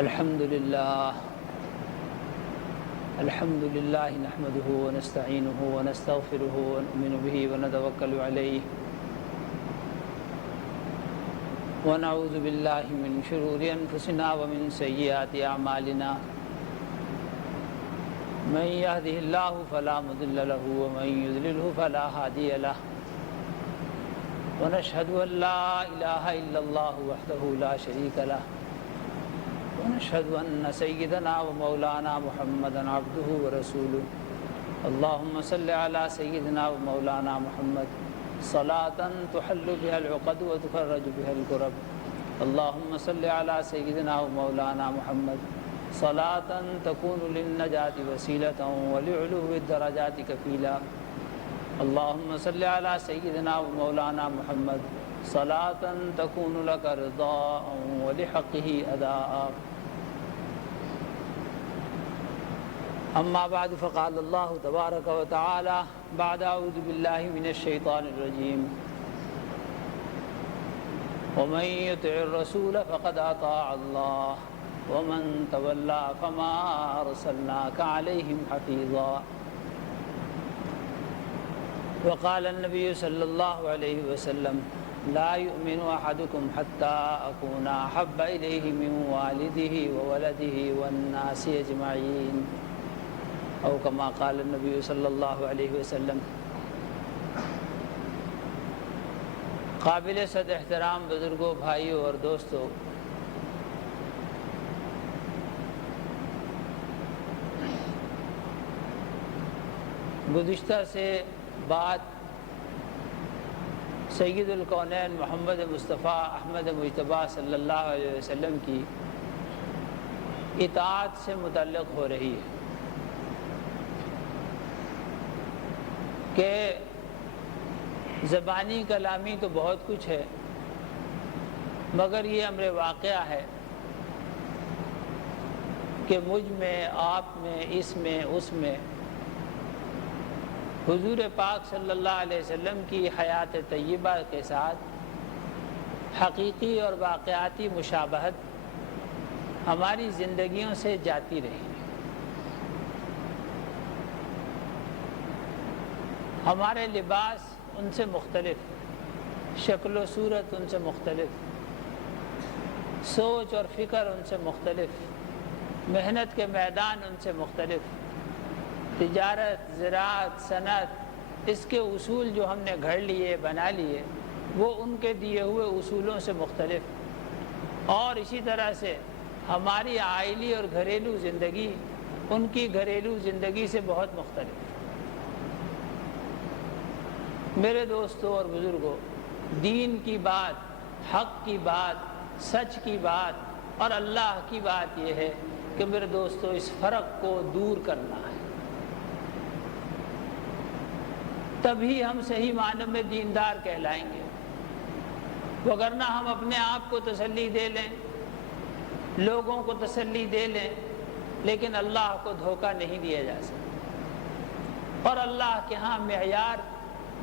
الحمد لله نحمده ونستعينه ونستغفره ونؤمن به ونتوكل عليه ونعوذ بالله من شرور أنفسنا ومن سيئات أعمالنا من يهده الله فلا مضل له ومن يضلله فلا هادي له ونشهد أن لا إله إلا الله وحده لا شريك له ونشهد أن سيدنا ومولانا محمدا عبده ورسوله اللهم صل على سيدنا ومولانا محمد صلاة تحل بها العقد وتفرج بها الكرب اللهم صل على سيدنا ومولانا محمد صلاة تكون للنجاة وسيلة ولعلو الدرجات كفيلا اللهم صل على سيدنا ومولانا محمد صلاة تكون لك رضاء ولحقه أداء أما بعد فقال الله تبارك وتعالى بعد أعوذ بالله من الشيطان الرجيم ومن يطع الرسول فقد أطاع الله ومن تولى فما أرسلناك عليهم حفيظا وقال النبي صلى الله عليه وسلم لا يؤمن أحدكم حتى أكون أحب إليه من والده وولده والناس أجمعين او كما قال النبی صلی اللہ علیہ وسلم۔ قابل صد احترام بزرگوں، بھائیوں اور دوستوں، گزشتہ سے بات سید الکونین محمد مصطفیٰ احمد مجتبیٰ صلی اللہ علیہ وسلم کی اطاعت سے متعلق ہو رہی ہے کہ زبانی کلامی تو بہت کچھ ہے، مگر یہ امر واقعہ ہے کہ مجھ میں، آپ میں، اس میں، اس میں حضور پاک صلی اللہ علیہ وسلم کی حیات طیبہ کے ساتھ حقیقی اور واقعاتی مشابہت ہماری زندگیوں سے جاتی رہی۔ ہمارے لباس ان سے مختلف، شکل و صورت ان سے مختلف، سوچ اور فکر ان سے مختلف، محنت کے میدان ان سے مختلف، تجارت، زراعت، صنعت، اس کے اصول جو ہم نے گھڑ لیے، بنا لیے، وہ ان کے دیے ہوئے اصولوں سے مختلف، اور اسی طرح سے ہماری عائلی اور گھریلو زندگی ان کی گھریلو زندگی سے بہت مختلف۔ میرے دوستوں اور بزرگوں، دین کی بات، حق کی بات، سچ کی بات اور اللہ کی بات یہ ہے کہ میرے دوستوں اس فرق کو دور کرنا ہے، تبھی ہم صحیح معنوں میں دیندار کہلائیں گے، وگرنہ ہم اپنے آپ کو تسلی دے لیں، لوگوں کو تسلی دے لیں، لیکن اللہ کو دھوکہ نہیں دیا جا سکتا۔ اور اللہ کے ہاں معیار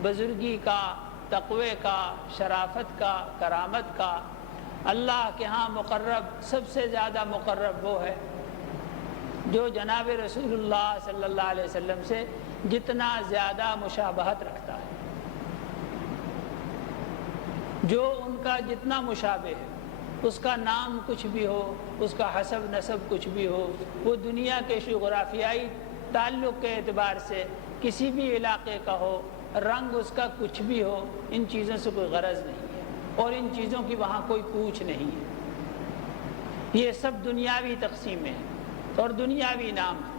بزرگی کا، تقوی کا، شرافت کا، کرامت کا، اللہ کے ہاں مقرب، سب سے زیادہ مقرب وہ ہے جو جناب رسول اللہ صلی اللہ علیہ وسلم سے جتنا زیادہ مشابہت رکھتا ہے، جو ان کا جتنا مشابہ ہے، اس کا نام کچھ بھی ہو، اس کا حسب نسب کچھ بھی ہو، وہ دنیا کے جغرافیائی تعلق کے اعتبار سے کسی بھی علاقے کا ہو، رنگ اس کا کچھ بھی ہو، ان چیزوں سے کوئی غرض نہیں ہے، اور ان چیزوں کی وہاں کوئی پوچھ نہیں ہے۔ یہ سب دنیاوی تقسیمیں ہیں اور دنیاوی نام ہیں۔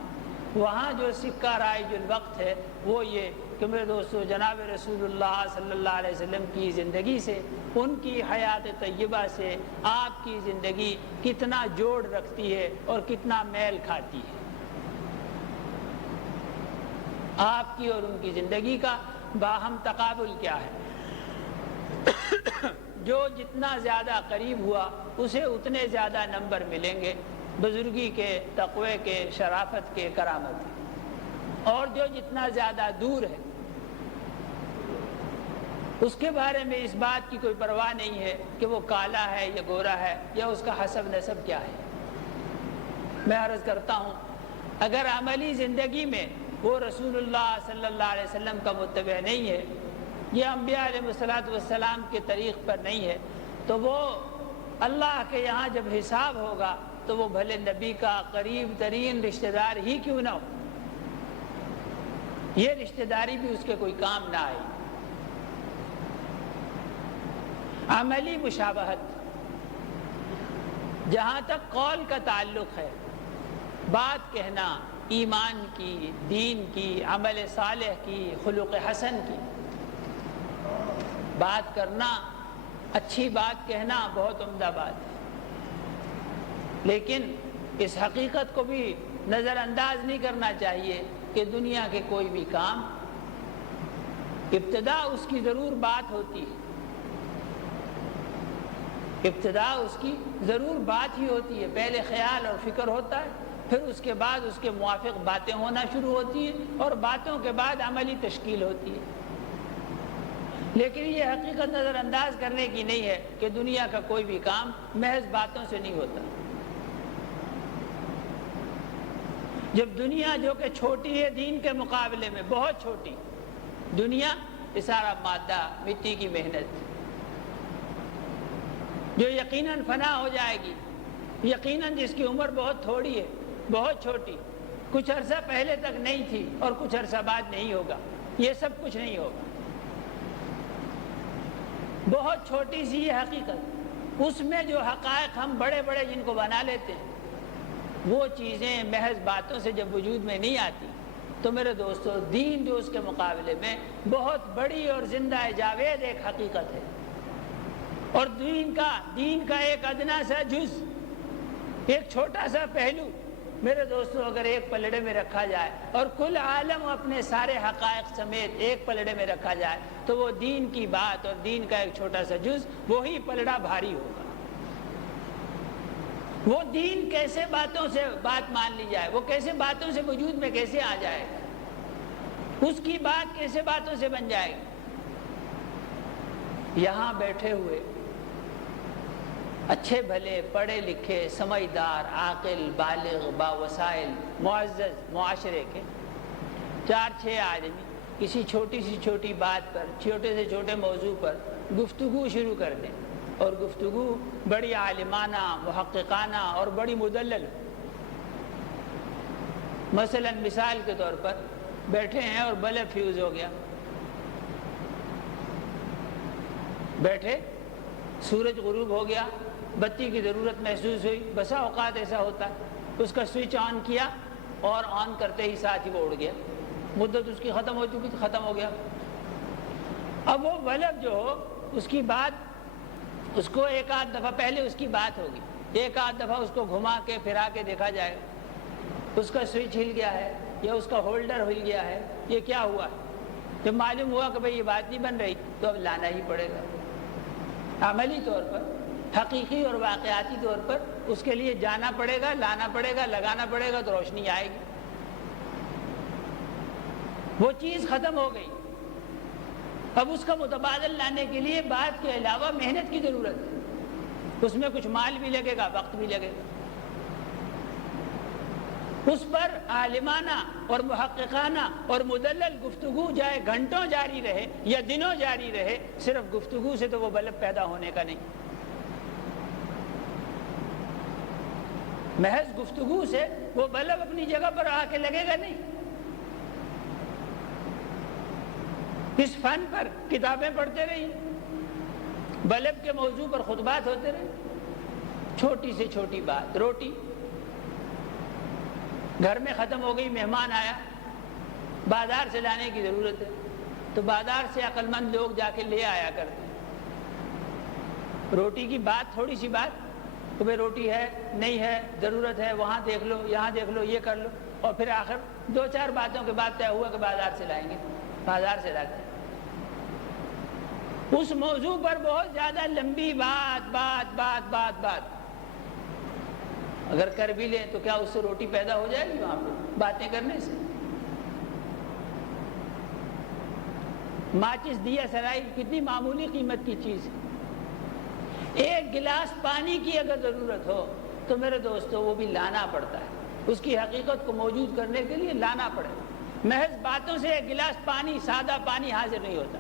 وہاں جو سکہ رائج الوقت ہے وہ یہ کہ میرے دوستو، جناب رسول اللہ صلی اللہ علیہ وسلم کی زندگی سے، ان کی حیات طیبہ سے آپ کی زندگی کتنا جوڑ رکھتی ہے اور کتنا میل کھاتی ہے۔ آپ کی اور ان کی زندگی کا باہم تقابل کیا ہے؟ جو جتنا زیادہ قریب ہوا اسے اتنے زیادہ نمبر ملیں گے بزرگی کے، تقوی کے، شرافت کے، کرامت کے، اور جو جتنا زیادہ دور ہے اس کے بارے میں اس بات کی کوئی پرواہ نہیں ہے کہ وہ کالا ہے یا گورا ہے یا اس کا حسب نسب کیا ہے۔ میں عرض کرتا ہوں اگر عملی زندگی میں وہ رسول اللہ صلی اللہ علیہ وسلم کا متبع نہیں ہے، یہ انبیاء علیہ السلام کے طریق پر نہیں ہے، تو وہ اللہ کے یہاں جب حساب ہوگا تو وہ بھلے نبی کا قریب ترین رشتہ دار ہی کیوں نہ ہو، یہ رشتہ داری بھی اس کے کوئی کام نہ آئی۔ عملی مشابہت، جہاں تک قول کا تعلق ہے، بات کہنا ایمان کی، دین کی، عمل صالح کی، خلق حسن کی، بات کرنا، اچھی بات کہنا بہت عمدہ بات ہے، لیکن اس حقیقت کو بھی نظر انداز نہیں کرنا چاہیے کہ دنیا کے کوئی بھی کام ابتدا اس کی ضرور بات ہوتی ہے، ابتدا اس کی ضرور بات ہی ہوتی ہے، پہلے خیال اور فکر ہوتا ہے، پھر اس کے بعد اس کے موافق باتیں ہونا شروع ہوتی ہیں، اور باتوں کے بعد عملی تشکیل ہوتی ہے۔ لیکن یہ حقیقت نظر انداز کرنے کی نہیں ہے کہ دنیا کا کوئی بھی کام محض باتوں سے نہیں ہوتا۔ جب دنیا جو کہ چھوٹی ہے دین کے مقابلے میں، بہت چھوٹی دنیا، یہ سارا مادہ، مٹی کی محنت جو یقیناً فنا ہو جائے گی، یقیناً جس کی عمر بہت تھوڑی ہے، بہت چھوٹی، کچھ عرصہ پہلے تک نہیں تھی اور کچھ عرصہ بعد نہیں ہوگا، یہ سب کچھ نہیں ہوگا، بہت چھوٹی سی یہ حقیقت، اس میں جو حقائق ہم بڑے بڑے جن کو بنا لیتے ہیں، وہ چیزیں محض باتوں سے جب وجود میں نہیں آتی تو میرے دوستو دین جو اس کے مقابلے میں بہت بڑی اور زندہ جاوید ایک حقیقت ہے، اور دین کا ایک ادنا سا جز، ایک چھوٹا سا پہلو میرے دوستو اگر ایک پلڑے میں رکھا جائے اور کل عالم اپنے سارے حقائق سمیت ایک پلڑے میں رکھا جائے تو وہ دین کی بات اور دین کا ایک چھوٹا سا جز، وہی پلڑا بھاری ہوگا۔ وہ دین کیسے باتوں سے بات مان لی جائے، وہ کیسے باتوں سے وجود میں کیسے آ جائے گا، اس کی بات کیسے باتوں سے بن جائے گی۔ یہاں بیٹھے ہوئے اچھے بھلے پڑھے لکھے سمجھدار عاقل بالغ باوسائل معزز معاشرے کے 4-6 آدمی کسی چھوٹی سی چھوٹی بات پر، چھوٹے سے چھوٹے موضوع پر گفتگو شروع کر دیں، اور گفتگو بڑی عالمانہ، محققانہ اور بڑی مدلل، مثلا مثال کے طور پر بیٹھے ہیں اور بلب فیوز ہو گیا، بیٹھے سورج غروب ہو گیا، بتی کی ضرورت محسوس ہوئی، بسا اوقات ایسا ہوتا ہے، اس کا سوئچ آن کیا اور آن کرتے ہی ساتھ ہی وہ اڑ گیا، مدت اس کی ختم ہو چکی تھی، ختم ہو گیا۔ اب وہ بلب جو ہو اس کی بات، اس کو ایک آدھ دفعہ پہلے اس کی بات ہوگی، ایک آدھ دفعہ اس کو گھما کے پھرا کے دیکھا جائے گا، اس کا سوئچ ہل گیا ہے یا اس کا ہولڈر ہل گیا ہے، یہ کیا ہوا ہے۔ جب معلوم ہوا کہ بھئی یہ بات نہیں بن رہی تو اب لانا ہی پڑے گا، عملی طور پر، حقیقی اور واقعاتی طور پر اس کے لیے جانا پڑے گا، لانا پڑے گا، لگانا پڑے گا تو روشنی آئے گی۔ وہ چیز ختم ہو گئی، اب اس کا متبادل لانے کے لیے بات کے علاوہ محنت کی ضرورت ہے، اس میں کچھ مال بھی لگے گا، وقت بھی لگے گا، اس پر عالمانہ اور محققانہ اور مدلل گفتگو جائے گھنٹوں جاری رہے یا دنوں جاری رہے، صرف گفتگو سے تو وہ بلب پیدا ہونے کا نہیں، محض گفتگو سے وہ بلب اپنی جگہ پر آ کے لگے گا نہیں۔ اس فن پر کتابیں پڑھتے رہیے، بلب کے موضوع پر خطبات ہوتے رہے، چھوٹی سے چھوٹی بات، روٹی گھر میں ختم ہو گئی، مہمان آیا، بازار سے لانے کی ضرورت ہے تو بازار سے عقل مند لوگ جا کے لے آیا کرتے ہیں، روٹی کی بات، تھوڑی سی بات، تو بھئی روٹی ہے نہیں ہے، ضرورت ہے، وہاں دیکھ لو، یہاں دیکھ لو، یہ کر لو، اور پھر آخر 2-4 باتوں کے بعد طے ہوا کہ بازار سے لائیں گے، بازار سے لاتے ہیں۔ اس موضوع پر بہت زیادہ لمبی بات بات بات بات بات اگر کر بھی لیں تو کیا اس سے روٹی پیدا ہو جائے گی؟ وہاں پہ باتیں کرنے سے ماچس دیا سرائی کتنی معمولی قیمت کی چیز ہے، ایک گلاس پانی کی اگر ضرورت ہو تو میرے دوستو وہ بھی لانا پڑتا ہے، اس کی حقیقت کو موجود کرنے کے لیے لانا پڑے. محض باتوں سے ایک گلاس پانی، سادہ پانی حاضر نہیں ہوتا.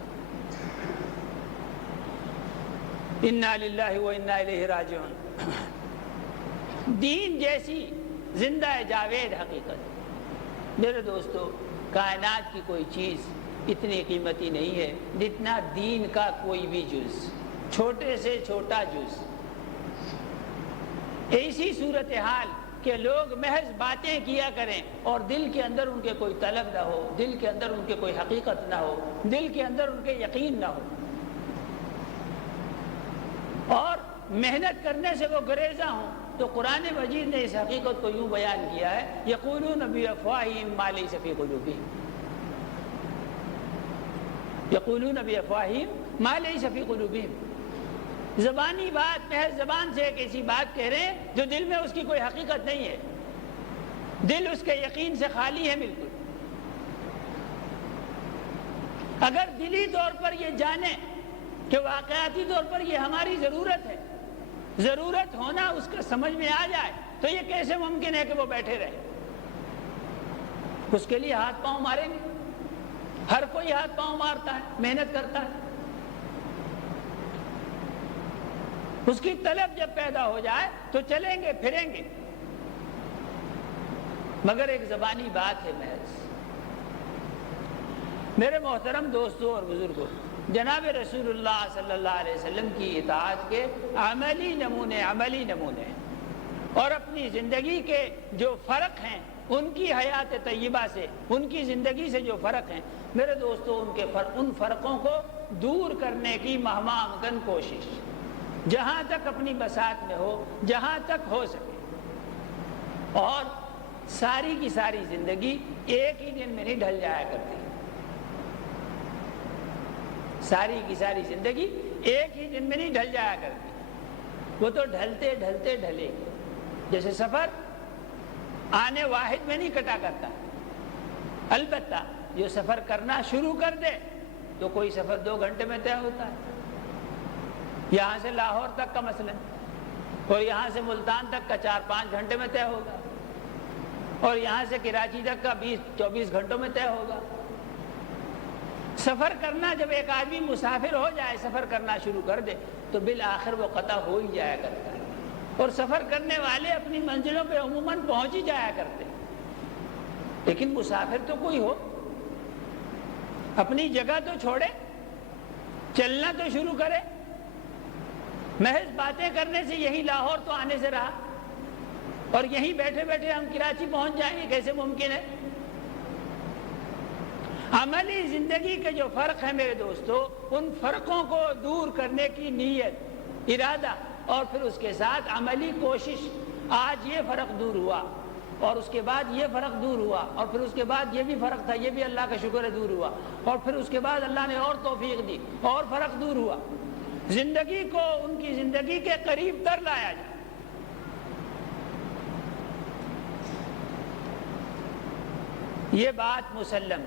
انا للہ و انا الیہ راجعون. دین جیسی زندہ جاوید حقیقت میرے دوستو، کائنات کی کوئی چیز اتنی قیمتی نہیں ہے جتنا دین کا کوئی بھی جز، چھوٹے سے چھوٹا جز. ایسی صورتحال کہ لوگ محض باتیں کیا کریں اور دل کے اندر ان کے کوئی طلب نہ ہو، دل کے اندر ان کے کوئی حقیقت نہ ہو، دل کے اندر ان کے یقین نہ ہو، اور محنت کرنے سے وہ گریزاں ہوں. تو قرآن مجید نے اس حقیقت کو یوں بیان کیا ہے، یقولون بافواہہم ما لیس فی قلوبہم، یقولون بافواہہم ما لیس فی قلوبہم. زبانی بات، محض زبان سے ایک ایسی بات کہہ رہے ہیں جو دل میں اس کی کوئی حقیقت نہیں ہے، دل اس کے یقین سے خالی ہے بالکل. اگر دلی طور پر یہ جانیں کہ واقعاتی طور پر یہ ہماری ضرورت ہے، ضرورت ہونا اس کا سمجھ میں آ جائے، تو یہ کیسے ممکن ہے کہ وہ بیٹھے رہے؟ اس کے لیے ہاتھ پاؤں ماریں گے. ہر کوئی ہاتھ پاؤں مارتا ہے، محنت کرتا ہے. اس کی طلب جب پیدا ہو جائے تو چلیں گے پھریں گے. مگر ایک زبانی بات ہے محض. میرے محترم دوستوں اور بزرگوں، جناب رسول اللہ صلی اللہ علیہ وسلم کی اطاعت کے عملی نمونے اور اپنی زندگی کے جو فرق ہیں، ان کی حیات طیبہ سے، ان کی زندگی سے جو فرق ہیں، میرے دوستوں ان فرقوں کو دور کرنے کی مہما امکن کوشش جہاں تک اپنی بساط میں ہو، جہاں تک ہو سکے. اور ساری کی ساری زندگی ایک ہی دن میں نہیں ڈھل جایا کرتی. ساری کی ساری زندگی ایک ہی دن میں نہیں ڈھل جایا کرتی. وہ تو ڈھلتے ڈھلتے ڈھلے گی. جیسے سفر آنے واحد میں نہیں کٹا کرتا. البتہ جو سفر کرنا شروع کر دے تو کوئی سفر 2 گھنٹے میں طے ہوتا ہے. یہاں سے لاہور تک کا مثلا، اور یہاں سے ملتان تک کا 4-5 گھنٹے میں طے ہوگا، اور یہاں سے کراچی تک کا 20-24 گھنٹوں میں طے ہوگا. سفر کرنا جب ایک آدمی مسافر ہو جائے، سفر کرنا شروع کر دے تو بالآخر وہ قطع ہو ہی جایا کرتا ہے. اور سفر کرنے والے اپنی منزلوں پہ عموماً پہنچ ہی جایا کرتے. لیکن مسافر تو کوئی ہو، اپنی جگہ تو چھوڑے، چلنا تو شروع کرے. محض باتیں کرنے سے یہی لاہور تو آنے سے رہا، اور یہیں بیٹھے بیٹھے ہم کراچی پہنچ جائیں گے، کیسے ممکن ہے؟ عملی زندگی کے جو فرق ہیں میرے دوستو، ان فرقوں کو دور کرنے کی نیت، ارادہ، اور پھر اس کے ساتھ عملی کوشش. آج یہ فرق دور ہوا، اور اس کے بعد یہ فرق دور ہوا، اور پھر اس کے بعد یہ بھی فرق تھا، یہ بھی اللہ کا شکر ہے دور ہوا، اور پھر اس کے بعد اللہ نے اور توفیق دی اور فرق دور ہوا. زندگی کو ان کی زندگی کے قریب تر لایا جائے. یہ بات مسلم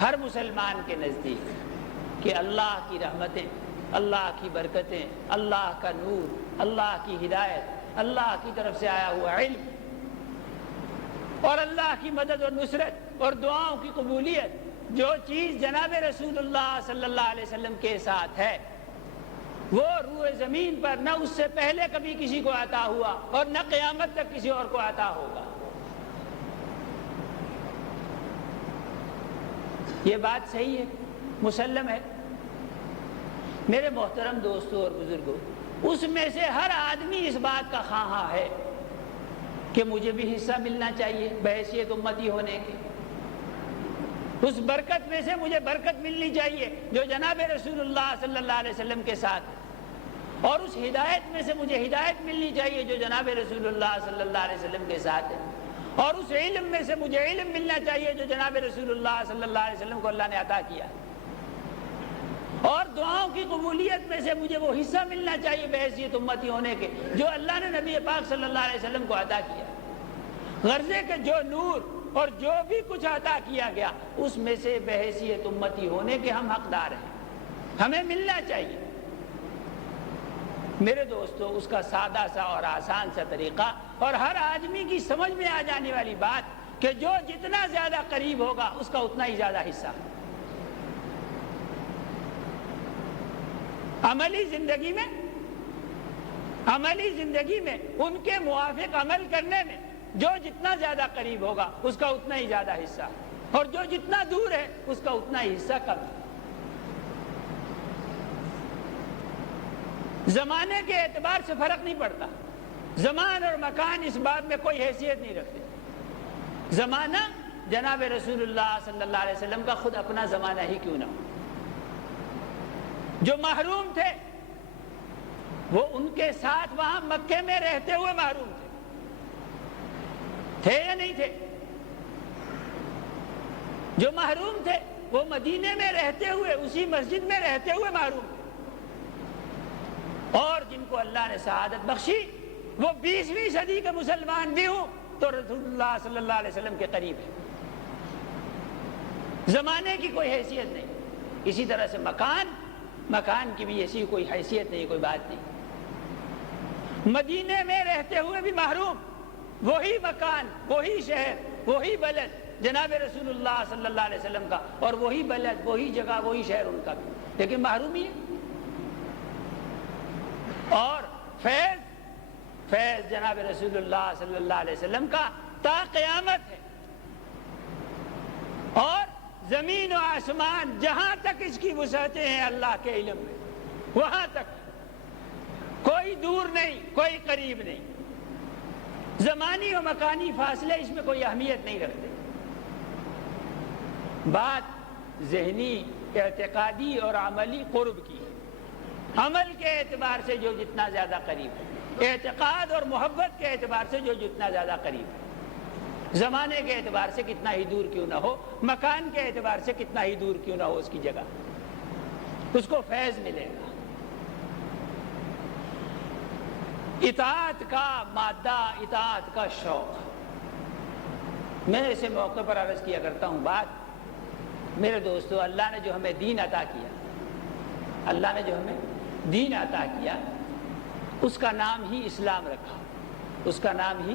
ہر مسلمان کے نزدیک کہ اللہ کی رحمتیں، اللہ کی برکتیں، اللہ کا نور، اللہ کی ہدایت، اللہ کی طرف سے آیا ہوا علم، اور اللہ کی مدد اور نصرت اور دعاؤں کی قبولیت، جو چیز جناب رسول اللہ صلی اللہ علیہ وسلم کے ساتھ ہے، وہ روئے زمین پر نہ اس سے پہلے کبھی کسی کو عطا ہوا اور نہ قیامت تک کسی اور کو عطا ہوگا. یہ بات صحیح ہے، مسلم ہے. میرے محترم دوستوں اور بزرگوں، اس میں سے ہر آدمی اس بات کا خواہاں ہے کہ مجھے بھی حصہ ملنا چاہیے بحیثیت امتی ہونے کے. اس برکت میں سے مجھے برکت ملنی چاہیے جو جناب رسول اللہ صلی اللہ علیہ وسلم کے ساتھ ہے، اور اس ہدایت میں سے مجھے ہدایت ملنی چاہیے جو جناب رسول اللہ صلی اللہ علیہ وسلم کے ساتھ ہے، اور اس علم میں سے مجھے علم ملنا چاہیے جو جناب رسول اللہ صلی اللہ علیہ وسلم کو اللہ نے عطا کیا، اور دعاؤں کی قبولیت میں سے مجھے وہ حصہ ملنا چاہیے بحیثیت امتی ہونے کے جو اللہ نے نبی پاک صلی اللہ علیہ وسلم کو عطا کیا. غرضے کہ جو نور اور جو بھی کچھ عطا کیا گیا اس میں سے بحیثیت امتی ہونے کے ہم حقدار ہیں، ہمیں ملنا چاہیے. میرے دوستو اس کا سادہ سا اور آسان سا طریقہ اور ہر آدمی کی سمجھ میں آ جانے والی بات کہ جو جتنا زیادہ قریب ہوگا اس کا اتنا ہی زیادہ حصہ. عملی زندگی میں ان کے موافق عمل کرنے میں جو جتنا زیادہ قریب ہوگا اس کا اتنا ہی زیادہ حصہ اور جو جتنا دور ہے اس کا اتنا ہی حصہ کم ہے. زمانے کے اعتبار سے فرق نہیں پڑتا. زمان اور مکان اس بات میں کوئی حیثیت نہیں رکھتے. زمانہ جناب رسول اللہ صلی اللہ علیہ وسلم کا خود اپنا زمانہ ہی کیوں نہ ہو. جو محروم تھے وہ ان کے ساتھ وہاں مکے میں رہتے ہوئے محروم تھے یا نہیں تھے؟ جو محروم تھے وہ مدینے میں رہتے ہوئے اسی مسجد میں رہتے ہوئے محروم تھے. اور جن کو اللہ نے سعادت بخشی وہ 20ویں صدی کے مسلمان بھی ہوں تو رسول اللہ صلی اللہ علیہ وسلم کے قریب ہے. زمانے کی کوئی حیثیت نہیں. اسی طرح سے مکان کی بھی ایسی کوئی حیثیت نہیں، کوئی بات نہیں. مدینے میں رہتے ہوئے بھی محروم، وہی مکان، وہی شہر، وہی بلد جناب رسول اللہ صلی اللہ علیہ وسلم کا، اور وہی بلد، وہی جگہ، وہی شہر ان کا بھی، لیکن محروم ہی ہے. اور فیض جناب رسول اللہ صلی اللہ علیہ وسلم کا تا قیامت ہے. اور زمین و آسمان جہاں تک اس کی وسعتیں ہیں اللہ کے علم میں، وہاں تک کوئی دور نہیں، کوئی قریب نہیں. زمانی و مکانی فاصلے اس میں کوئی اہمیت نہیں رکھتے. بات ذہنی، اعتقادی اور عملی قرب کی ہے. عمل کے اعتبار سے جو جتنا زیادہ قریب ہے، اعتقاد اور محبت کے اعتبار سے جو جتنا زیادہ قریب ہے. زمانے کے اعتبار سے کتنا ہی دور کیوں نہ ہو، مکان کے اعتبار سے کتنا ہی دور کیوں نہ ہو، اس کی جگہ اس کو فیض ملے گا. اطاعت کا مادہ، اطاعت کا شوق. میں اسے موقع پر عرض کیا کرتا ہوں بات. میرے دوستو، اللہ نے جو ہمیں دین عطا کیا، اللہ نے جو ہمیں دین عطا کیا، اس کا نام ہی اسلام رکھا. اس کا نام ہی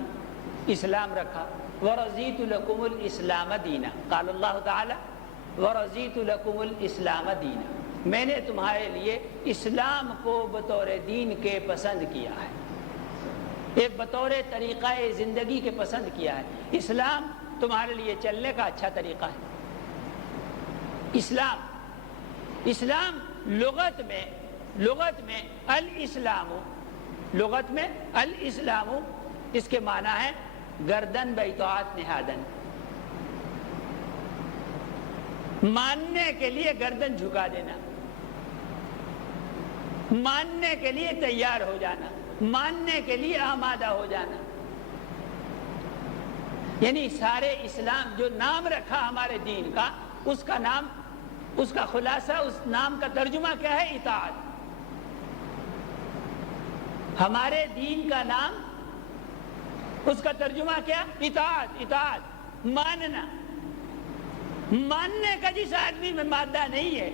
اسلام رکھا. وَرَضِيتُ لَكُمُ الْإِسْلَامَ دِينًا. قال اللہ تعالی وَرَضِيتُ لَكُمُ الْإِسْلَامَ دِينًا. میں نے تمہارے لیے اسلام کو بطور دین کے پسند کیا ہے، ایک بطور طریقہ زندگی کے پسند کیا ہے. اسلام تمہارے لیے چلنے کا اچھا طریقہ ہے. اسلام لغت میں الاسلام اس کے معنی ہے گردن باطاعت نہادن. ماننے کے لیے گردن جھکا دینا، ماننے کے لیے تیار ہو جانا، ماننے کے لیے آمادہ ہو جانا. یعنی سارے اسلام جو نام رکھا ہمارے دین کا، اس کا نام، اس کا خلاصہ، اس نام کا ترجمہ کیا ہے؟ اطاعت. ہمارے دین کا نام، اس کا ترجمہ کیا؟ اطاعت، ماننا. ماننے کا جس آدمی میں مادہ نہیں ہے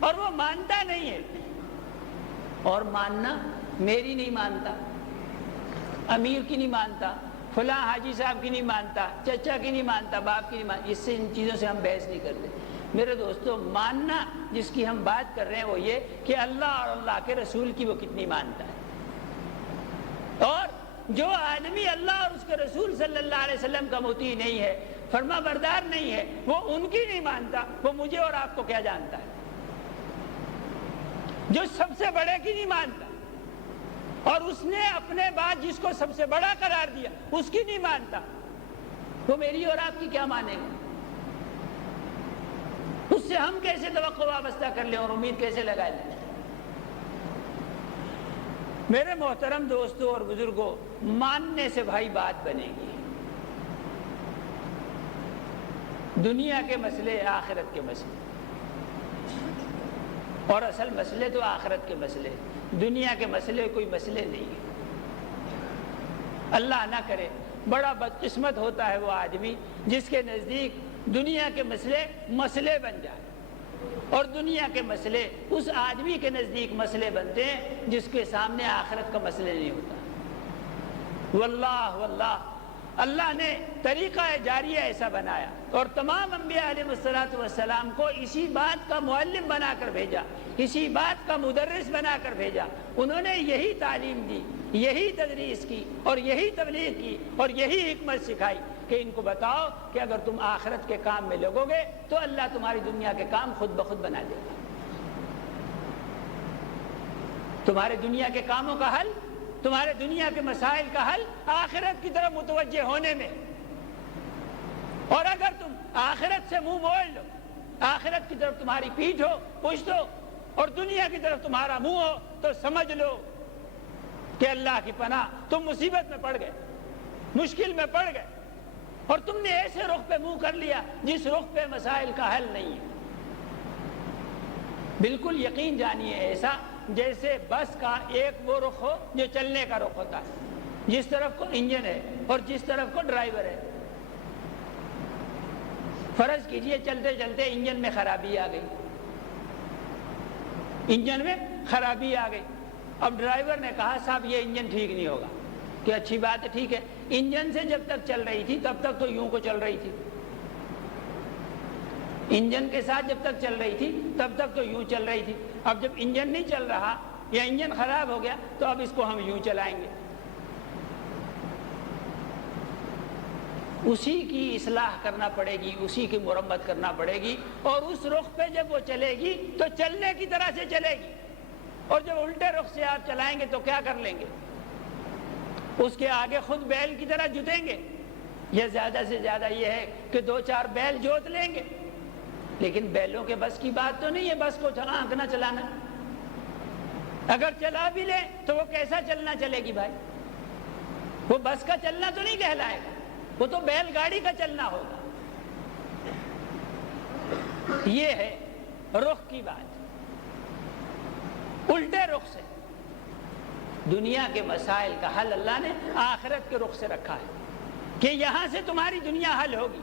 اور وہ مانتا نہیں ہے، اور ماننا میری نہیں مانتا، امیر کی نہیں مانتا، فلاں حاجی صاحب کی نہیں مانتا، چچا کی نہیں مانتا، باپ کی نہیں مانتا. اس سے ان چیزوں سے ہم بحث نہیں کرتے. میرے دوستو، ماننا جس کی ہم بات کر رہے ہیں وہ یہ کہ اللہ اور اللہ کے رسول کی وہ کتنی مانتا ہے. اور جو آدمی اللہ اور اس کے رسول صلی اللہ علیہ وسلم کا مطیع نہیں ہے، فرما بردار نہیں ہے، وہ ان کی نہیں مانتا، وہ مجھے اور آپ کو کیا جانتا ہے. جو سب سے بڑے کی نہیں مانتا اور اس نے اپنے بعد جس کو سب سے بڑا قرار دیا اس کی نہیں مانتا، وہ میری اور آپ کی کیا مانے گا؟ اس سے ہم کیسے توقع وابستہ کر لیں اور امید کیسے لگا لیں؟ میرے محترم دوستوں اور بزرگوں، ماننے سے بھائی بات بنے گی. دنیا کے مسئلے، آخرت کے مسئلے، اور اصل مسئلے تو آخرت کے مسئلے. دنیا کے مسئلے کوئی مسئلے نہیں ہے. اللہ نہ کرے، بڑا بدقسمت ہوتا ہے وہ آدمی جس کے نزدیک دنیا کے مسئلے مسئلے بن جائے. اور دنیا کے مسئلے اس آدمی کے نزدیک مسئلے بنتے ہیں جس کے سامنے آخرت کا مسئلہ نہیں ہوتا۔ واللہ اللہ نے طریقہ جاریہ ایسا بنایا اور تمام انبیاء علیہ السلام کو اسی بات کا معلم بنا کر بھیجا، اسی بات کا مدرس بنا کر بھیجا۔ انہوں نے یہی تعلیم دی، یہی تدریس کی اور یہی تبلیغ کی اور یہی حکمت سکھائی کہ ان کو بتاؤ کہ اگر تم آخرت کے کام میں لگو گے تو اللہ تمہاری دنیا کے کام خود بخود بنا دے گا۔ تمہارے دنیا کے کاموں کا حل، تمہارے دنیا کے مسائل کا حل آخرت کی طرف متوجہ ہونے میں۔ اور اگر تم آخرت سے منہ موڑ لو، آخرت کی طرف تمہاری پیٹھ ہو، پشت ہو، اور دنیا کی طرف تمہارا منہ ہو، تو سمجھ لو کہ اللہ کی پناہ تم مصیبت میں پڑ گئے، مشکل میں پڑ گئے، اور تم نے ایسے رخ پہ منہ کر لیا جس رخ پہ مسائل کا حل نہیں ہے۔ بالکل یقین جانیے ایسا جیسے بس کا ایک وہ رخ ہو جو چلنے کا رخ ہوتا ہے، جس طرف کو انجن ہے اور جس طرف کو ڈرائیور ہے۔ فرض کیجئے چلتے چلتے انجن میں خرابی آ گئی، انجن میں خرابی آ گئی۔ اب ڈرائیور نے کہا صاحب یہ انجن ٹھیک نہیں ہوگا، کہ اچھی بات ہے، ٹھیک ہے۔ انجن سے جب تک چل رہی تھی تب تک تو یوں کو چل رہی تھی، انجن کے ساتھ جب تک چل رہی تھی تب تک تو یوں چل رہی تھی۔ اب جب انجن نہیں چل رہا یا انجن خراب ہو گیا تو اب اس کو ہم یوں چلائیں گے۔ اسی کی اصلاح کرنا پڑے گی، اسی کی مرمت کرنا پڑے گی، اور اس رخ پہ جب وہ چلے گی تو چلنے کی طرح سے چلے گی۔ اور جب الٹے رخ سے آپ چلائیں گے تو کیا کر لیں گے؟ اس کے آگے خود بیل کی طرح جتیں گے، یا زیادہ سے زیادہ یہ ہے کہ دو چار بیل جوت لیں گے۔ لیکن بیلوں کے بس کی بات تو نہیں ہے بس کو آنکھنا چلانا۔ اگر چلا بھی لیں تو وہ کیسا چلنا چلے گی بھائی؟ وہ بس کا چلنا تو نہیں کہلائے گا، وہ تو بیل گاڑی کا چلنا ہوگا۔ یہ ہے رخ کی بات، الٹے رخ سے دنیا کے مسائل کا حل اللہ نے آخرت کے رخ سے رکھا ہے کہ یہاں سے تمہاری دنیا حل ہوگی،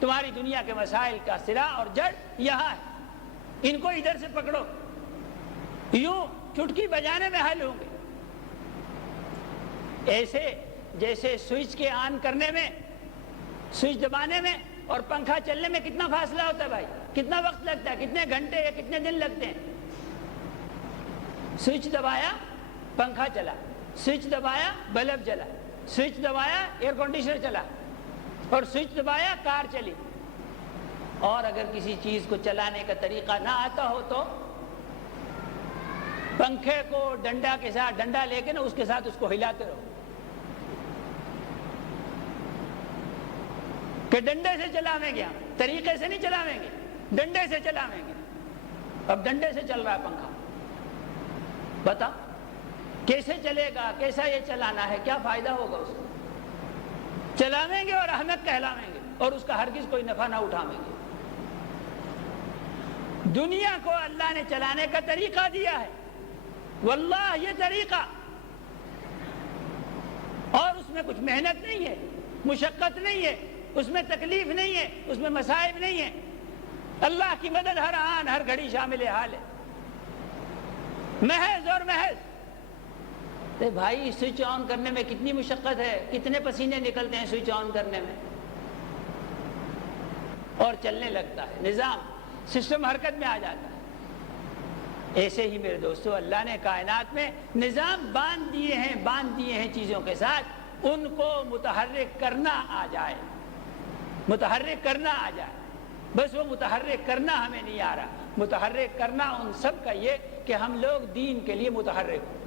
تمہاری دنیا کے مسائل کا سرا اور جڑ یہاں ہے، ان کو ادھر سے پکڑو، یوں چٹکی بجانے میں حل ہوں گے۔ ایسے جیسے سوئچ کے آن کرنے میں، سوئچ دبانے میں اور پنکھا چلنے میں کتنا فاصلہ ہوتا ہے بھائی؟ کتنا وقت لگتا ہے؟ کتنے گھنٹے یا کتنے دن لگتے ہیں؟ سوئچ دبایا پنکھا چلا، سوئچ دبایا بلب جلا، سوئچ دبایا ایئر کنڈیشنر چلا، اور سوئچ دبایا کار چلی۔ اور اگر کسی چیز کو چلانے کا طریقہ نہ آتا ہو تو پنکھے کو ڈنڈا کے ساتھ، ڈنڈا لے کے نا اس کے ساتھ اس کو ہلاتے رہو کہ ڈنڈے سے چلاویں گے، ہم طریقے سے نہیں چلاویں گے، ڈنڈے سے چلاویں گے۔ اب ڈنڈے سے چل رہا ہے پنکھا، بتا کیسے چلے گا؟ کیسا یہ چلانا ہے؟ کیا فائدہ ہوگا اس کو؟ چلاویں گے اور احمق کہلاویں گے اور اس کا ہرگز کوئی نفع نہ اٹھاویں گے۔ دنیا کو اللہ نے چلانے کا طریقہ دیا ہے، واللہ یہ طریقہ، اور اس میں کچھ محنت نہیں ہے، مشقت نہیں ہے، اس میں تکلیف نہیں ہے، اس میں مصائب نہیں ہے۔ اللہ کی مدد ہر آن ہر گھڑی شامل حال ہے، محض اور محض۔ بھائی سوئچ آن کرنے میں کتنی مشقت ہے، کتنے پسینے نکلتے ہیں سوئچ آن کرنے میں، اور چلنے لگتا ہے، نظام سسٹم حرکت میں آ جاتا ہے۔ ایسے ہی میرے دوستو اللہ نے کائنات میں نظام باندھ دیے ہیں چیزوں کے ساتھ، ان کو متحرک کرنا آ جائے، متحرک کرنا آ جائے۔ بس وہ متحرک کرنا ہمیں نہیں آ رہا، متحرک کرنا ان سب کا یہ کہ ہم لوگ دین کے لیے متحرک ہوں۔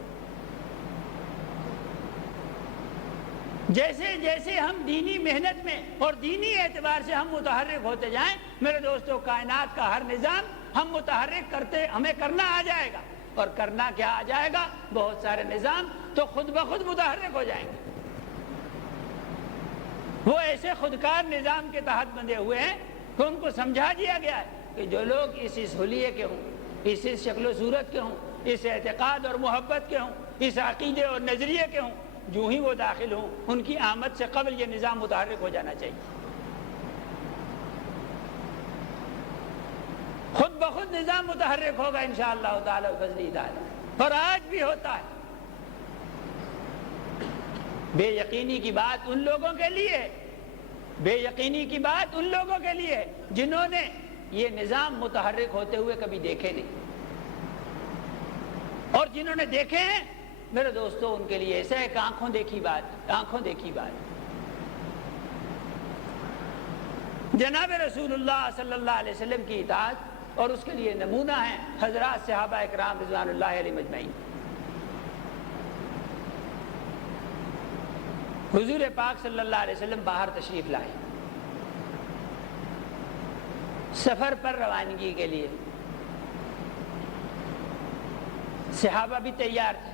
جیسے جیسے ہم دینی محنت میں اور دینی اعتبار سے ہم متحرک ہوتے جائیں میرے دوستو، کائنات کا ہر نظام ہم متحرک کرتے ہمیں کرنا آ جائے گا۔ اور کرنا کیا آ جائے گا؟ بہت سارے نظام تو خود بخود متحرک ہو جائیں گے۔ وہ ایسے خودکار نظام کے تحت بندھے ہوئے ہیں کہ ان کو سمجھا دیا گیا ہے کہ جو لوگ اس حلیے کے ہوں، اس شکل و صورت کے ہوں، اس اعتقاد اور محبت کے ہوں، اس عقیدے اور نظریے کے ہوں، جو ہی وہ داخل ہوں ان کی آمد سے قبل یہ نظام متحرک ہو جانا چاہیے، خود بخود نظام متحرک ہوگا انشاءاللہ تعالی فضل تعالی، اور آج بھی ہوتا ہے۔ بے یقینی کی بات ان لوگوں کے لیے، بے یقینی کی بات ان لوگوں کے لیے جنہوں نے یہ نظام متحرک ہوتے ہوئے کبھی دیکھے نہیں، اور جنہوں نے دیکھے ہیں میرے دوستو ان کے لیے ایسا ہے کہ آنکھوں دیکھی بات، آنکھوں دیکھی بات۔ جناب رسول اللہ صلی اللہ علیہ وسلم کی اطاعت اور اس کے لیے نمونہ ہیں حضرات صحابہ اکرام رضوان اللہ علیہ مجمعین۔ حضور پاک صلی اللہ علیہ وسلم باہر تشریف لائے سفر پر روانگی کے لیے، صحابہ بھی تیار تھے،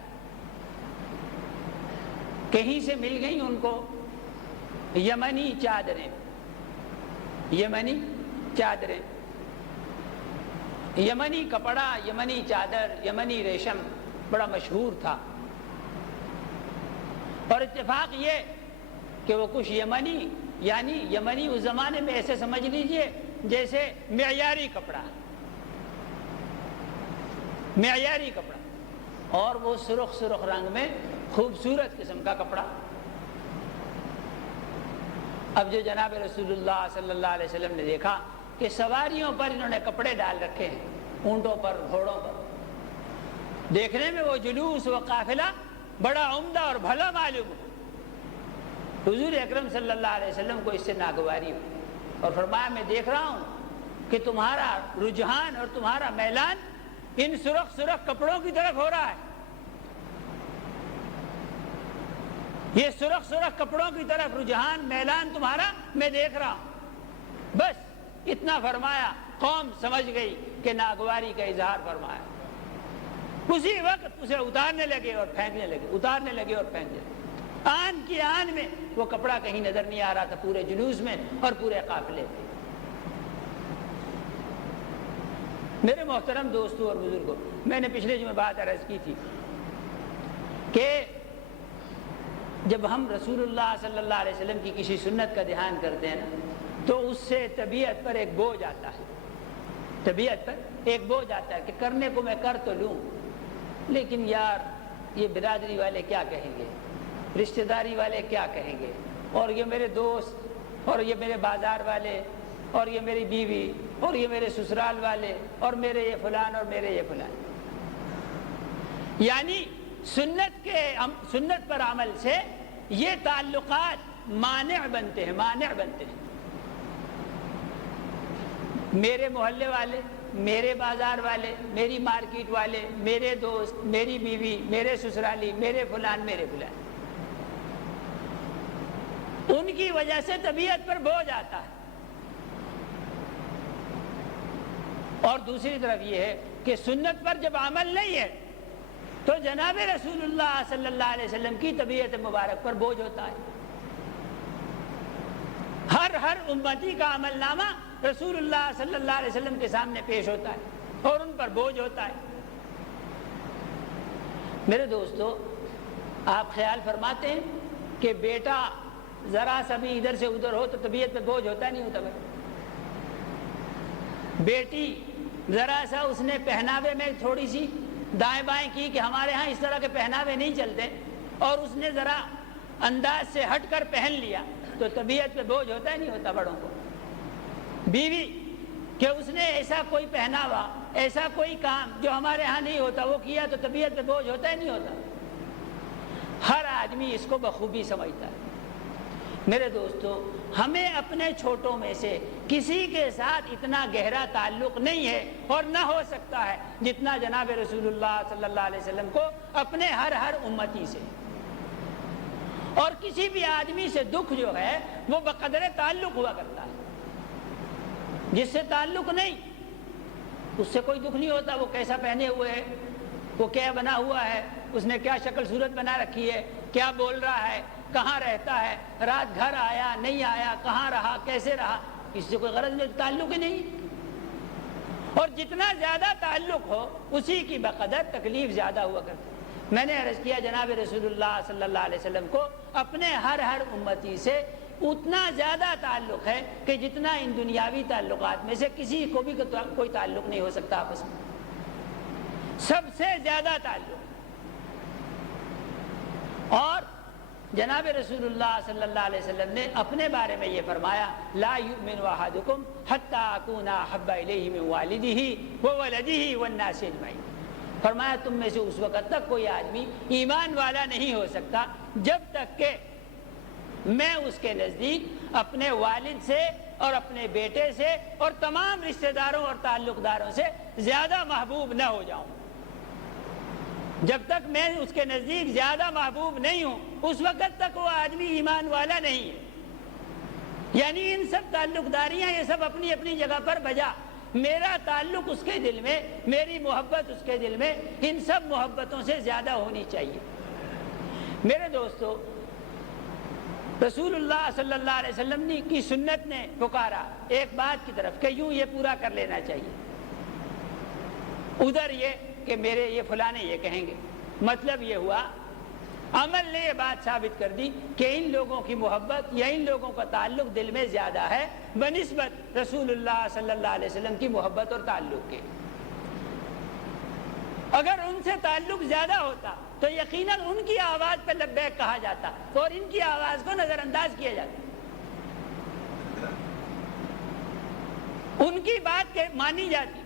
کہیں سے مل گئی ان کو یمنی چادریں، یمنی چادریں، یمنی کپڑا، یمنی چادر، یمنی ریشم بڑا مشہور تھا، اور اتفاق یہ کہ وہ کچھ یمنی، یعنی یمنی اس زمانے میں ایسے سمجھ لیجئے جیسے معیاری کپڑا، معیاری کپڑا، اور وہ سرخ سرخ رنگ میں خوبصورت قسم کا کپڑا۔ اب جو جناب رسول اللہ صلی اللہ علیہ وسلم نے دیکھا کہ سواریوں پر انہوں نے کپڑے ڈال رکھے ہیں، اونٹوں پر، گھوڑوں پر، دیکھنے میں وہ جلوس، وہ قافلہ بڑا عمدہ اور بھلا معلوم ہو۔ حضور اکرم صلی اللہ علیہ وسلم کو اس سے ناگواری ہوئی اور فرمایا میں دیکھ رہا ہوں کہ تمہارا رجحان اور تمہارا میلان ان سرخ سرخ کپڑوں کی طرف ہو رہا ہے، یہ سرخ سرخ کپڑوں کی طرف رجحان میلان تمہارا میں دیکھ رہا ہوں۔ بس اتنا فرمایا، قوم سمجھ گئی کہ ناگواری کا اظہار فرمایا، اسی وقت اسے اتارنے لگے اور پھینکنے لگے، اتارنے لگے اور پھینکنے لگے۔ آن کی آن میں وہ کپڑا کہیں نظر نہیں آ رہا تھا پورے جلوس میں اور پورے قافلے میں۔ میرے محترم دوستوں اور بزرگوں، میں نے پچھلے جمعے بات عرض کی تھی کہ جب ہم رسول اللہ صلی اللہ علیہ وسلم کی کسی سنت کا دھیان کرتے ہیں نا تو اس سے طبیعت پر ایک بوجھ آتا ہے، طبیعت پر ایک بوجھ آتا ہے کہ کرنے کو میں کر تو لوں، لیکن یار یہ برادری والے کیا کہیں گے، رشتہ داری والے کیا کہیں گے، اور یہ میرے دوست، اور یہ میرے بازار والے، اور یہ میری بیوی، اور یہ میرے سسرال والے، اور میرے یہ فلان، اور میرے یہ فلان۔ یعنی سنت پر عمل سے یہ تعلقات مانع بنتے ہیں، مانع بنتے ہیں۔ میرے محلے والے، میرے بازار والے، میری مارکیٹ والے، میرے دوست، میری بیوی، میرے سسرالی، میرے فلان، میرے فلان، ان کی وجہ سے طبیعت پر بوجھ آتا ہے۔ اور دوسری طرف یہ ہے کہ سنت پر جب عمل نہیں ہے تو جناب رسول اللہ صلی اللہ علیہ وسلم کی طبیعت مبارک پر بوجھ ہوتا ہے۔ ہر امتی کا عمل نامہ رسول اللہ صلی اللہ علیہ وسلم کے سامنے پیش ہوتا ہے اور ان پر بوجھ ہوتا ہے۔ میرے دوستو، آپ خیال فرماتے ہیں کہ بیٹا ذرا سا بھی ادھر سے ادھر ہو تو طبیعت پہ بوجھ ہوتا نہیں ہوتا بھائی؟ بیٹی ذرا سا اس نے پہناوے میں تھوڑی سی دائیں بائیں کی کہ ہمارے ہاں اس طرح کے پہناوے نہیں چلتے، اور اس نے ذرا انداز سے ہٹ کر پہن لیا تو طبیعت پہ بوجھ ہوتا ہے نہیں ہوتا بڑوں کو؟ بیوی کہ اس نے ایسا کوئی پہناوا، ایسا کوئی کام جو ہمارے ہاں نہیں ہوتا وہ کیا تو طبیعت پہ بوجھ ہوتا ہے نہیں ہوتا؟ ہر آدمی اس کو بخوبی سمجھتا ہے۔ میرے دوستو، ہمیں اپنے چھوٹوں میں سے کسی کے ساتھ اتنا گہرا تعلق نہیں ہے اور نہ ہو سکتا ہے جتنا جناب رسول اللہ صلی اللہ علیہ وسلم کو اپنے ہر امتی سے۔ اور کسی بھی آدمی سے دکھ جو ہے وہ بقدر تعلق ہوا کرتا ہے، جس سے تعلق نہیں اس سے کوئی دکھ نہیں ہوتا۔ وہ کیسا پہنے ہوئے ہے، وہ کیا بنا ہوا ہے، اس نے کیا شکل صورت بنا رکھی ہے، کیا بول رہا ہے، کہاں رہتا ہے، رات گھر آیا نہیں آیا، کہاں رہا، کیسے رہا، اس سے کوئی غرض نہیں، تعلق ہی نہیں۔ اور جتنا زیادہ تعلق ہو اسی کی بقدر تکلیف زیادہ ہوا کرتی۔ میں نے عرض کیا جناب رسول اللہ صلی اللہ علیہ وسلم کو اپنے ہر امتی سے اتنا زیادہ تعلق ہے کہ جتنا ان دنیاوی تعلقات میں سے کسی کو بھی کوئی تعلق نہیں ہو سکتا آپس میں، سب سے زیادہ تعلق۔ اور جناب رسول اللہ صلی اللہ علیہ وسلم نے اپنے بارے میں یہ فرمایا، لا یؤمن احدکم حتی اکون احب الیہ من والدہ وولدہ والناس اجمعین۔ فرمایا تم میں سے اس وقت تک کوئی آدمی ایمان والا نہیں ہو سکتا جب تک کہ میں اس کے نزدیک اپنے والد سے اور اپنے بیٹے سے اور تمام رشتہ داروں اور تعلق داروں سے زیادہ محبوب نہ ہو جاؤں۔ جب تک میں اس کے نزدیک زیادہ محبوب نہیں ہوں اس وقت تک وہ آدمی ایمان والا نہیں ہے۔ یعنی ان سب تعلق داریاں یہ سب اپنی اپنی جگہ پر بجا، میرا تعلق اس کے دل میں، میری محبت اس کے دل میں ان سب محبتوں سے زیادہ ہونی چاہیے۔ میرے دوستو، رسول اللہ صلی اللہ علیہ وسلم کی سنت نے پکارا ایک بات کی طرف کہ یوں یہ پورا کر لینا چاہیے، ادھر یہ کہ میرے یہ فلاں یہ کہیں گے۔ مطلب یہ ہوا عمل نے یہ بات ثابت کر دی کہ ان لوگوں کی محبت یا ان لوگوں کا تعلق دل میں زیادہ ہے بنسبت رسول اللہ صلی اللہ علیہ وسلم کی محبت اور تعلق کے۔ اگر ان سے تعلق زیادہ ہوتا تو یقیناً ان کی آواز پہ لبیک کہا جاتا اور ان کی آواز کو نظر انداز کیا جاتا، ان کی بات مانی جاتی،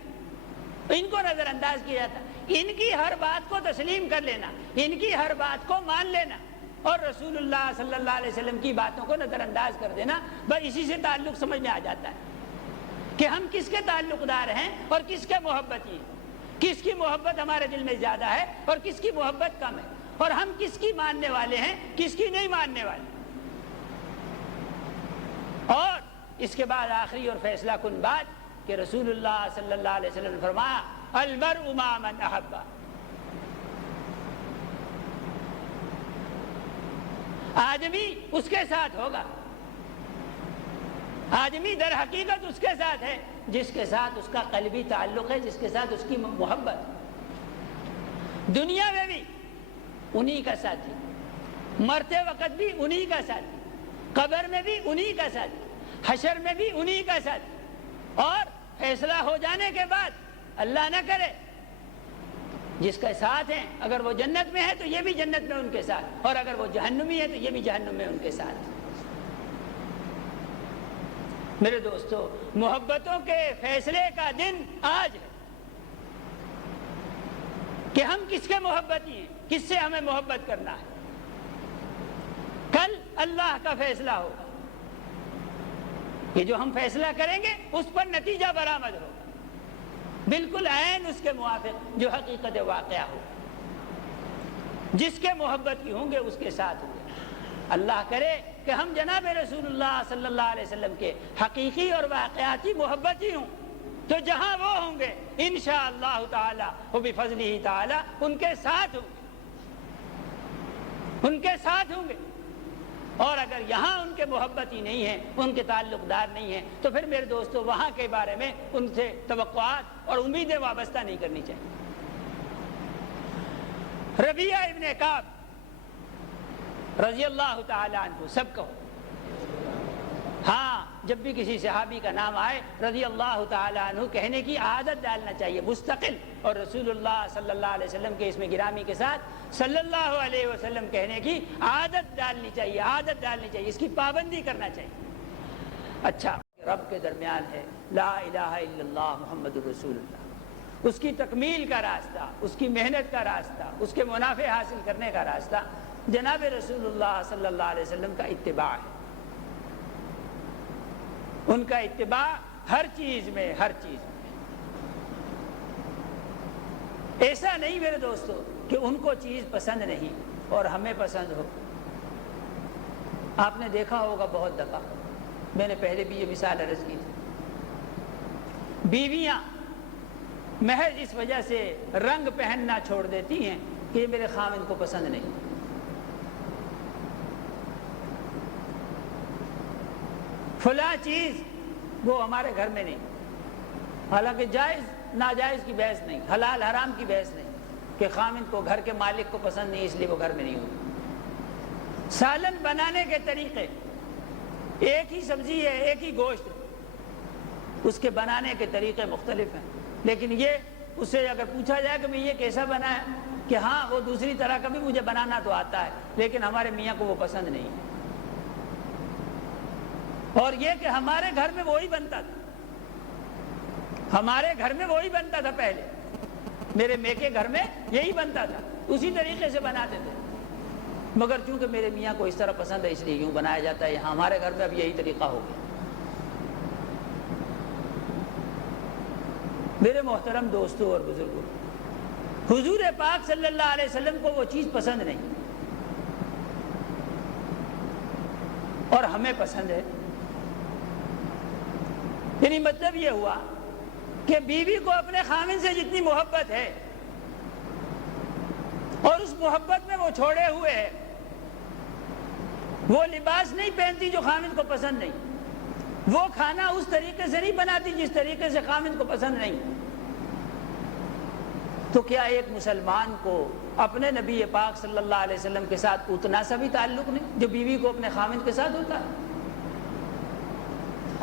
ان کو نظر انداز کیا جاتا، ان کی ہر بات کو تسلیم کر لینا، ان کی ہر بات کو مان لینا اور رسول اللہ صلی اللہ علیہ وسلم کی باتوں کو نظر انداز کر دینا، بس اسی سے تعلق سمجھ میں آ جاتا ہے کہ ہم کس کے تعلق دار ہیں اور کس کے محبتی ہیں، کس کی محبت ہمارے دل میں زیادہ ہے اور کس کی محبت کم ہے، اور ہم کس کی ماننے والے ہیں کس کی نہیں ماننے والے۔ اور اس کے بعد آخری اور فیصلہ کن بات کہ رسول اللہ صلی اللہ علیہ وسلم نے فرمایا المرء مع من احب، آدمی اس کے ساتھ ہوگا، آدمی در حقیقت اس کے ساتھ ہے جس کے ساتھ اس کا قلبی تعلق ہے، جس کے ساتھ اس کی محبت، دنیا میں بھی انہی کا ساتھی، مرتے وقت بھی انہی کا ساتھی، قبر میں بھی انہی کا ساتھی، حشر میں بھی انہی کا ساتھی، اور فیصلہ ہو جانے کے بعد اللہ نہ کرے جس کے ساتھ ہیں اگر وہ جنت میں ہے تو یہ بھی جنت میں ان کے ساتھ، اور اگر وہ جہنمی ہے تو یہ بھی جہنم میں ان کے ساتھ۔ میرے دوستو، محبتوں کے فیصلے کا دن آج ہے کہ ہم کس کے محبتی ہیں، کس سے ہمیں محبت کرنا ہے۔ کل اللہ کا فیصلہ ہوگا، یہ جو ہم فیصلہ کریں گے اس پر نتیجہ برآمد ہوگا، بالکل عین اس کے موافق جو حقیقت واقعہ ہو، جس کے محبتی ہوں گے اس کے ساتھ ہوں گے۔ اللہ کرے کہ ہم جناب رسول اللہ صلی اللہ علیہ وسلم کے حقیقی اور واقعاتی محبتی ہوں، تو جہاں وہ ہوں گے انشاءاللہ تعالی و بفضلہ تعالی ان کے ساتھ ہوں گے، ان کے ساتھ ہوں گے۔ اور اگر یہاں ان کے محبتی نہیں ہیں، ان کے تعلق دار نہیں ہیں، تو پھر میرے دوستو وہاں کے بارے میں ان سے توقعات اور امیدیں وابستہ نہیں کرنی چاہیے۔ ربیعہ ابن کعب رضی اللہ تعالی عنہ سب کہو، ہاں جب بھی کسی صحابی کا نام آئے رضی اللہ تعالی عنہ کہنے کی عادت ڈالنا چاہیے مستقل، اور رسول اللہ صلی اللہ علیہ وسلم کے اسم گرامی کے ساتھ صلی اللہ علیہ وسلم کہنے کی عادت ڈالنی چاہیے، عادت ڈالنی چاہیے، اس کی پابندی کرنا چاہیے۔ اچھا، رب کے درمیان ہے لا الہ الا اللہ محمد الرسول اللہ، اس کی تکمیل کا راستہ، اس کی محنت کا راستہ، اس کے منافع حاصل کرنے کا راستہ جناب رسول اللہ صلی اللہ علیہ وسلم کا اتباع ہے، ان کا اتباع ہر چیز میں، ہر چیز میں۔ ایسا نہیں میرے دوستو کہ ان کو چیز پسند نہیں اور ہمیں پسند ہو۔ آپ نے دیکھا ہوگا بہت دفعہ، میں نے پہلے بھی یہ مثال عرض کی تھی، بیویاں محض اس وجہ سے رنگ پہننا چھوڑ دیتی ہیں کہ یہ میرے خاوند کو پسند نہیں، فلاں چیز وہ ہمارے گھر میں نہیں، حالانکہ جائز ناجائز کی بحث نہیں، حلال حرام کی بحث نہیں، کہ خاوند کو گھر کے مالک کو پسند نہیں اس لیے وہ گھر میں نہیں ہوگی۔ سالن بنانے کے طریقے ایک ہی سبزی ہے، ایک ہی گوشت ہے، اس کے بنانے کے طریقے مختلف ہیں، لیکن یہ اس سے اگر پوچھا جائے کہ میں یہ کیسا بنا ہے، کہ ہاں وہ دوسری طرح کا بھی مجھے بنانا تو آتا ہے، لیکن ہمارے میاں کو وہ پسند نہیں ہے۔ اور یہ کہ ہمارے گھر میں وہی بنتا تھا، ہمارے گھر میں وہی بنتا تھا پہلے، میرے میکے گھر میں یہی بنتا تھا، اسی طریقے سے بناتے تھے، مگر چونکہ میرے میاں کو اس طرح پسند ہے اس لیے یوں بنایا جاتا ہے، یہاں ہمارے گھر میں اب یہی طریقہ ہو گیا۔ میرے محترم دوستوں اور بزرگوں، حضور پاک صلی اللہ علیہ وسلم کو وہ چیز پسند نہیں اور ہمیں پسند ہے، یعنی مطلب یہ ہوا کہ بیوی کو اپنے خامن سے جتنی محبت ہے اور اس محبت میں وہ چھوڑے ہوئے ہے، وہ لباس نہیں پہنتی جو خامن کو پسند نہیں، وہ کھانا اس طریقے سے نہیں بناتی جس طریقے سے خامن کو پسند نہیں، تو کیا ایک مسلمان کو اپنے نبی پاک صلی اللہ علیہ وسلم کے ساتھ اتنا سا بھی تعلق نہیں جو بیوی کو اپنے خامن کے ساتھ ہوتا ہے،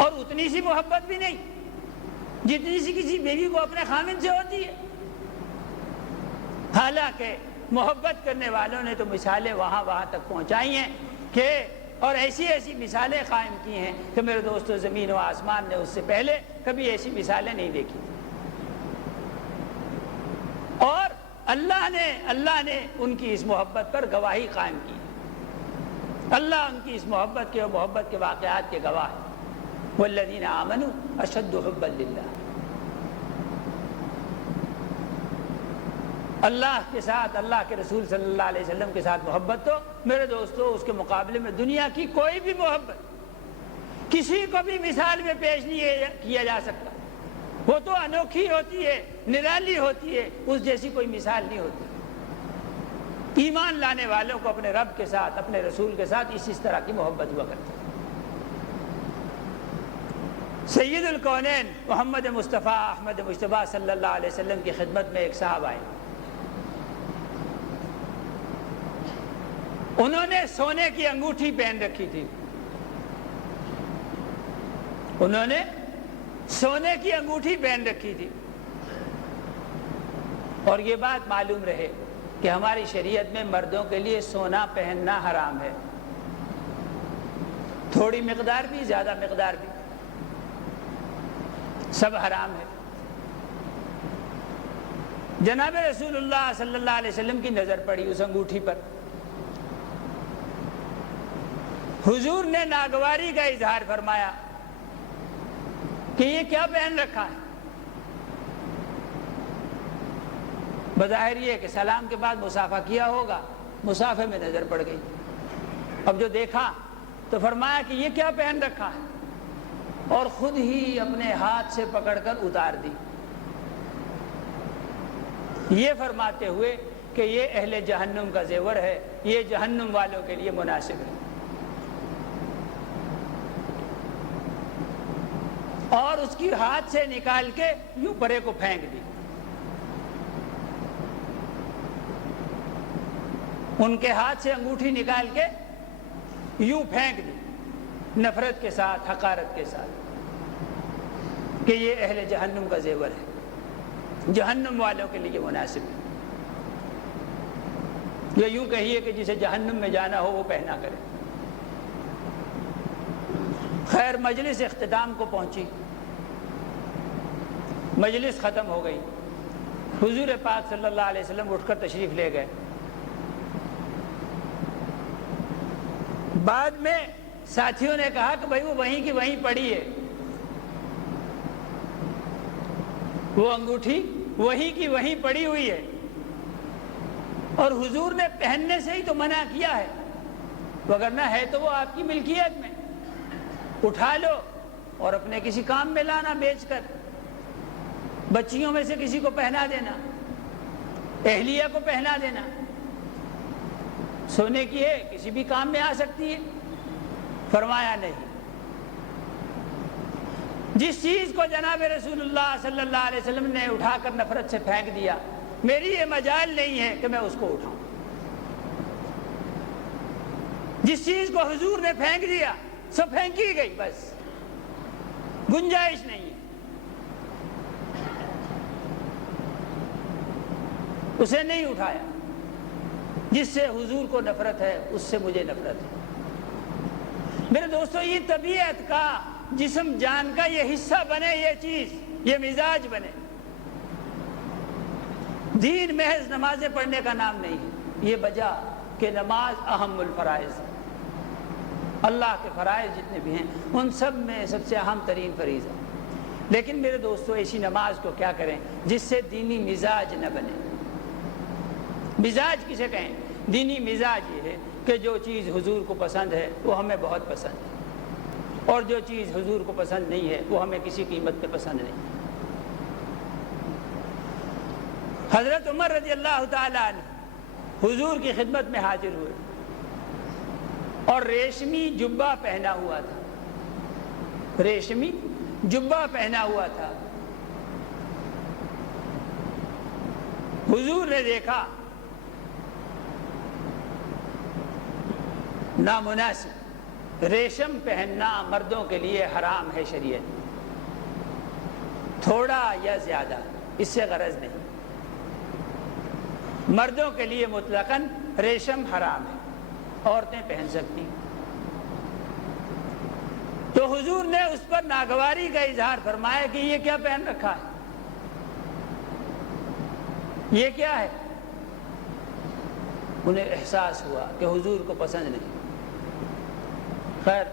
اور اتنی سی محبت بھی نہیں جتنی سی کسی بیوی کو اپنے خامن سے ہوتی ہے؟ حالانکہ محبت کرنے والوں نے تو مثالیں وہاں تک پہنچائی ہیں کہ اور ایسی ایسی مثالیں قائم کی ہیں کہ میرے دوستو زمین و آسمان نے اس سے پہلے کبھی ایسی مثالیں نہیں دیکھی، اور اللہ نے ان کی اس محبت پر گواہی قائم کی، اللہ ان کی اس محبت کے واقعات کے گواہ ہیں۔ والذین آمنوا اشد حبا للہ، اللہ کے ساتھ، اللہ کے رسول صلی اللہ علیہ وسلم کے ساتھ محبت تو میرے دوستو اس کے مقابلے میں دنیا کی کوئی بھی محبت کسی کو بھی مثال میں پیش نہیں کیا جا سکتا، وہ تو انوکھی ہوتی ہے، نرالی ہوتی ہے، اس جیسی کوئی مثال نہیں ہوتی۔ ایمان لانے والوں کو اپنے رب کے ساتھ، اپنے رسول کے ساتھ اس طرح کی محبت ہوا کرتی ہے۔ سید الکونین محمد مصطفیٰ احمد مجتبیٰ صلی اللہ علیہ وسلم کی خدمت میں ایک صاحب آئے، انہوں نے سونے کی انگوٹھی پہن رکھی تھی، انہوں نے سونے کی انگوٹھی پہن رکھی تھی، اور یہ بات معلوم رہے کہ ہماری شریعت میں مردوں کے لیے سونا پہننا حرام ہے، تھوڑی مقدار بھی زیادہ مقدار بھی سب حرام ہے۔ جناب رسول اللہ صلی اللہ علیہ وسلم کی نظر پڑی اس انگوٹھی پر، حضور نے ناگواری کا اظہار فرمایا کہ یہ کیا پہن رکھا ہے؟ بظاہر یہ کہ سلام کے بعد مصافحہ کیا ہوگا، مصافحے میں نظر پڑ گئی، اب جو دیکھا تو فرمایا کہ یہ کیا پہن رکھا ہے، اور خود ہی اپنے ہاتھ سے پکڑ کر اتار دی، یہ فرماتے ہوئے کہ یہ اہل جہنم کا زیور ہے، یہ جہنم والوں کے لیے مناسب ہے، اور اس کی ہاتھ سے نکال کے یوں پرے کو پھینک دی۔ ان کے ہاتھ سے انگوٹھی نکال کے یوں پھینک دی، نفرت کے ساتھ، حقارت کے ساتھ، کہ یہ اہل جہنم کا زیور ہے، جہنم والوں کے لیے مناسب ہے، یا یوں کہیے کہ جسے جہنم میں جانا ہو وہ پہنا کرے۔ خیر، مجلس اختتام کو پہنچی، مجلس ختم ہو گئی، حضور پاک صلی اللہ علیہ وسلم اٹھ کر تشریف لے گئے۔ بعد میں ساتھیوں نے کہا کہ بھائی وہ وہیں کی وہیں پڑی ہے، وہ انگوٹھی وہیں کی وہیں پڑی ہوئی ہے، اور حضور نے پہننے سے ہی تو منع کیا ہے، وگرنہ ہے تو وہ آپ کی ملکیت میں، اٹھا لو اور اپنے کسی کام میں لانا، بیچ کر، بچیوں میں سے کسی کو پہنا دینا، اہلیہ کو پہنا دینا، سونے کی ہے کسی بھی کام میں آ سکتی ہے۔ فرمایا نہیں، جس چیز کو جناب رسول اللہ صلی اللہ علیہ وسلم نے اٹھا کر نفرت سے پھینک دیا، میری یہ مجال نہیں ہے کہ میں اس کو اٹھاؤں۔ جس چیز کو حضور نے پھینک دیا، سب پھینکی گئی، بس گنجائش نہیں ہے۔ اسے نہیں اٹھایا۔ جس سے حضور کو نفرت ہے اس سے مجھے نفرت ہے۔ میرے دوستو، یہ طبیعت کا، جسم جان کا یہ حصہ بنے، یہ چیز، یہ مزاج بنے۔ دین محض نمازیں پڑھنے کا نام نہیں ہے، یہ وجہ کہ نماز اہم الفرائض ہے۔ اللہ کے فرائض جتنے بھی ہیں ان سب میں سب سے اہم ترین فریضہ ہے۔ لیکن میرے دوستو، ایسی نماز کو کیا کریں جس سے دینی مزاج نہ بنے۔ مزاج کسے کہیں؟ دینی مزاج یہ ہے کہ جو چیز حضور کو پسند ہے وہ ہمیں بہت پسند ہے، اور جو چیز حضور کو پسند نہیں ہے وہ ہمیں کسی قیمت پہ پسند نہیں۔ حضرت عمر رضی اللہ تعالیٰ عنہ حضور کی خدمت میں حاضر ہوئے اور ریشمی جبہ پہنا ہوا تھا، ریشمی جبہ پہنا ہوا تھا۔ حضور نے دیکھا نامناسب، ریشم پہننا مردوں کے لیے حرام ہے شریعت، تھوڑا یا زیادہ، اس سے غرض نہیں، مردوں کے لیے مطلقاً ریشم حرام ہے، عورتیں پہن سکتی۔ تو حضور نے اس پر ناگواری کا اظہار فرمایا کہ یہ کیا پہن رکھا ہے، یہ کیا ہے؟ انہیں احساس ہوا کہ حضور کو پسند نہیں۔ خیر،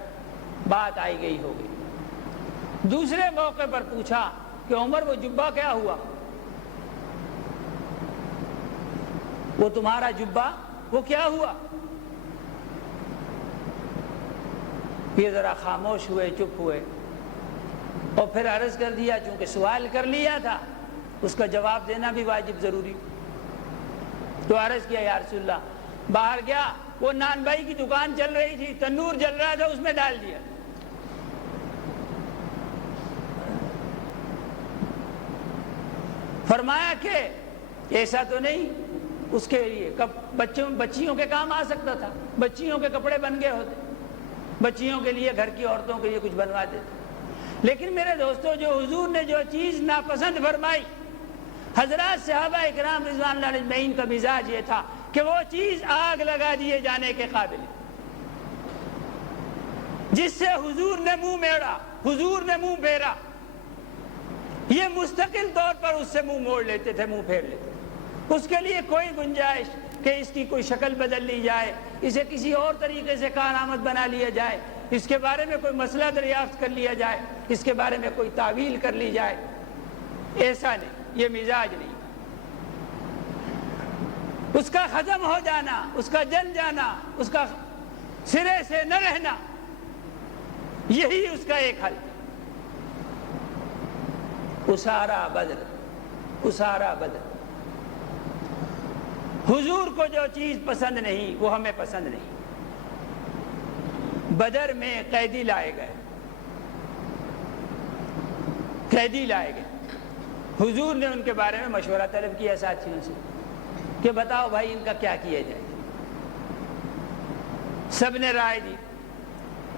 بات آئی گئی ہو گئی۔ دوسرے موقع پر پوچھا کہ عمر وہ جبہ کیا ہوا، وہ تمہارا جبہ وہ کیا ہوا؟ یہ ذرا خاموش ہوئے، چپ ہوئے، اور پھر عرض کر دیا، چونکہ سوال کر لیا تھا اس کا جواب دینا بھی واجب ضروری۔ تو عرض کیا، یا رسول اللہ، باہر گیا، وہ نان بھائی کی دکان چل رہی تھی، تنور جل رہا تھا، اس میں ڈال دیا۔ فرمایا کہ ایسا تو نہیں، اس کے لیے بچیوں کے کام آ سکتا تھا، بچیوں کے کپڑے بن گئے ہوتے، بچیوں کے لیے، گھر کی عورتوں کے لیے کچھ بنوا دیتے۔ لیکن میرے دوستو، جو حضور نے جو چیز ناپسند فرمائی، حضرات صحابہ اکرام رضوان اللہ علیہ اجمعین کا مزاج یہ تھا کہ وہ چیز آگ لگا دیے جانے کے قابل ہے، جس سے حضور نے منہ میڑا، حضور نے منہ پھیرا، یہ مستقل طور پر اس سے منہ موڑ لیتے تھے، منہ پھیر لیتے تھے۔ اس کے لیے کوئی گنجائش کہ اس کی کوئی شکل بدل لی جائے، اسے کسی اور طریقے سے کارآمد بنا لیا جائے، اس کے بارے میں کوئی مسئلہ دریافت کر لیا جائے، اس کے بارے میں کوئی تعویل کر لی جائے، ایسا نہیں، یہ مزاج نہیں۔ اس کا ختم ہو جانا، اس کا جل جانا، اس کا سرے سے نہ رہنا، یہی اس کا ایک حل۔ اسارا بدر، اسارا بدر، حضور کو جو چیز پسند نہیں وہ ہمیں پسند نہیں۔ بدر میں قیدی لائے گئے، قیدی لائے گئے، حضور نے ان کے بارے میں مشورہ طلب کیا ساتھیوں سے کہ بتاؤ بھائی ان کا کیا کیا جائے۔ سب نے رائے دی۔